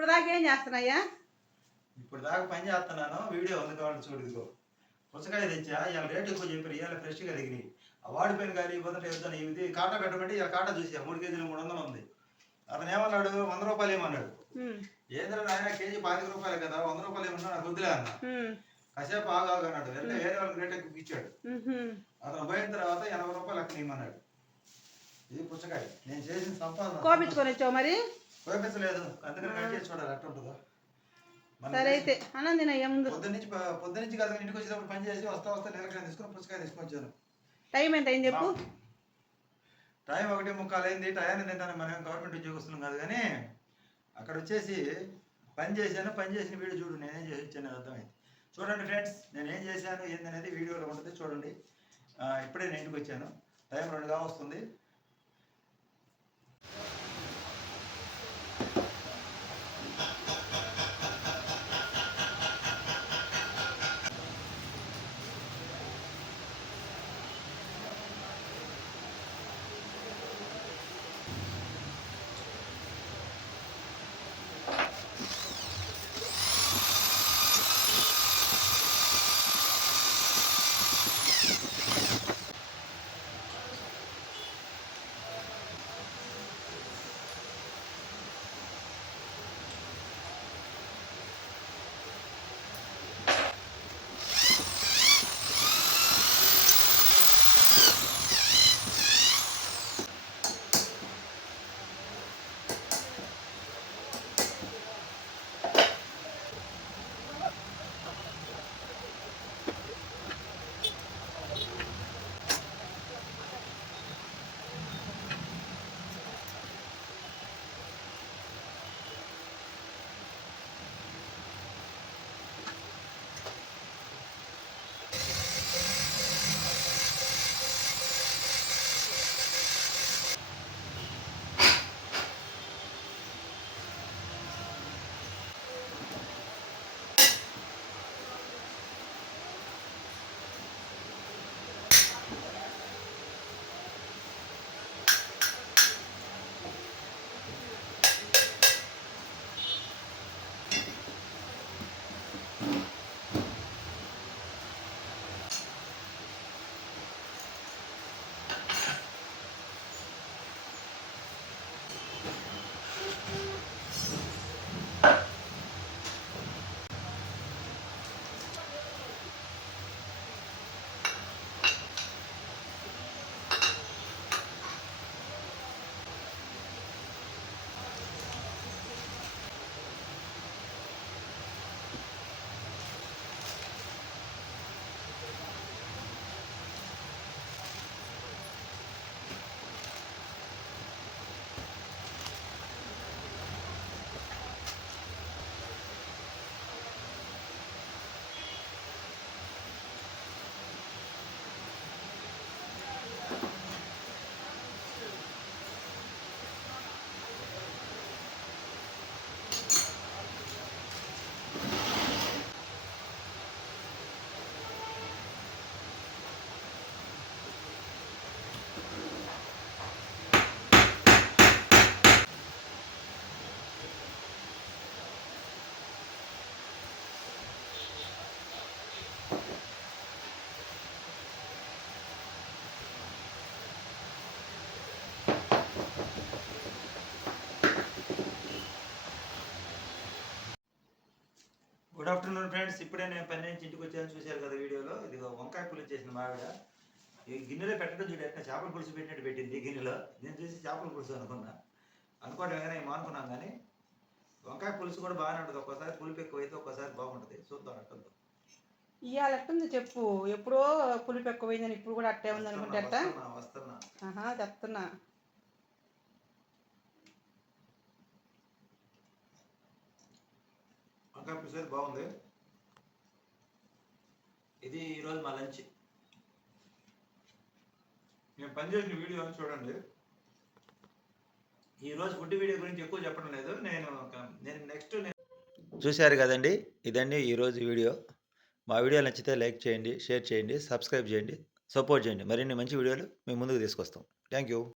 ఇప్పుడు దాకా ఏం చేస్తున్నాయ్యా? ఇప్పుడు దాకా పని చేస్తున్నాను. వీడియో ఉంది కావాలి చూడు. ఇదిగో పుచ్చకాయ తెచ్చా. ఇవాళ రేట్ ఎక్కువ చెప్పారు. ఇవాళ ఫ్రెష్గా దిగినాయి. ఆ వాడిపోయిన కానీ ఇవ్వదంటే ఇద్దాను. ఇది కాటా పెట్టమంటే ఇలా కాటా చూసా 3 కేజీలు 300 ఉంది. అతను ఏమన్నాడు, 100 రూపాయలు ఏమన్నాడు. ఏంద్రా నాయన కేజీ 25 రూపాయలు కదా, 100 రూపాయలు ఏమన్నా నాకు వద్దులే అన్న. కాసేపు ఆగాగు అన్నాడు. వెంటనే వేరే వాళ్ళకి రేట్ ఎక్కువ ఇచ్చాడు. అతను పోయిన తర్వాత 80 రూపాయలు అక్కడ ఇమ్మన్నాడు. ఇది పుచ్చకాయ నేను చేసిన సంపాదన. కోపించుకొని వచ్చావు మరి? కోపించలేదు, అందుకని కట్ చేసి చూడాలి ఎట్లా ఉంటుందో. సరే అయితే అన్నం తినయ్యా ముందు. పొద్దునుంచి కదా ఇంటికి వచ్చేటప్పుడు పని చేసి వస్తా నీలకాయ తీసుకుని పుచ్చకాయ తీసుకొచ్చాను. టైం ఎంత అయింది చెప్పు? టైం 1:45 అయింది. టయాన్ని తింటాను. మనం గవర్నమెంట్ ఉద్యోగస్తులం కాదు, కానీ అక్కడ వచ్చేసి పని చేశాను. పని చేసిన వీడియో చూడు, నేనేం చేసి వచ్చాను అర్థమైంది. చూడండి ఫ్రెండ్స్, నేను ఏం చేశాను ఏందనేది వీడియోలో ఉంటుంది చూడండి. ఇప్పుడే నేను ఇంటికి వచ్చాను. టైం 2 వస్తుంది. Good afternoon friends. ఇప్పుడే నేను పని నుంచి ఇంటికి వచ్చాను, చూశారు కదా వీడియోలో. ఇదిగో వంకాయ పులుసు చేసిన మావిడ ఈ గిన్నెలో పెట్టడం చూడ ఎట్లా చేపల పులుసు పెట్టినట్టు పెట్టింది గిన్నెలో. నేను చూసి చేపల పులుసు అనుకోవడం ఏమైనా మానుకున్నాం, కానీ వంకాయ పులుసు కూడా బాగానే ఉంటుంది. ఒక్కోసారి పులుపు ఎక్కువ అయితే ఒక్కోసారి బాగుంటుంది. చూద్దాం అట్టుందో. ఇవాళ ఎట్టుంది చెప్పు? ఎప్పుడో పులుపు ఎక్కువైందని ఇప్పుడు కూడా అట్టే ఉంది అనుకుంటే వస్తున్నా చెప్తున్నా. వంకాయ పులుసు అయితే బాగుంది. ఇది ఈరోజు మా లంచ్. నేను పనిచేసిన వీడియో చూడండి. ఈరోజు ఫుడ్ వీడియో గురించి ఎక్కువ చెప్పడం లేదు. నేను నెక్స్ట్ చూశారు కదండి, ఇదండి ఈరోజు వీడియో. మా వీడియో నచ్చితే లైక్ చేయండి, షేర్ చేయండి, సబ్స్క్రైబ్ చేయండి, సపోర్ట్ చేయండి. మరిన్ని మంచి వీడియోలు మేము ముందుకు తీసుకొస్తాం. Thank you.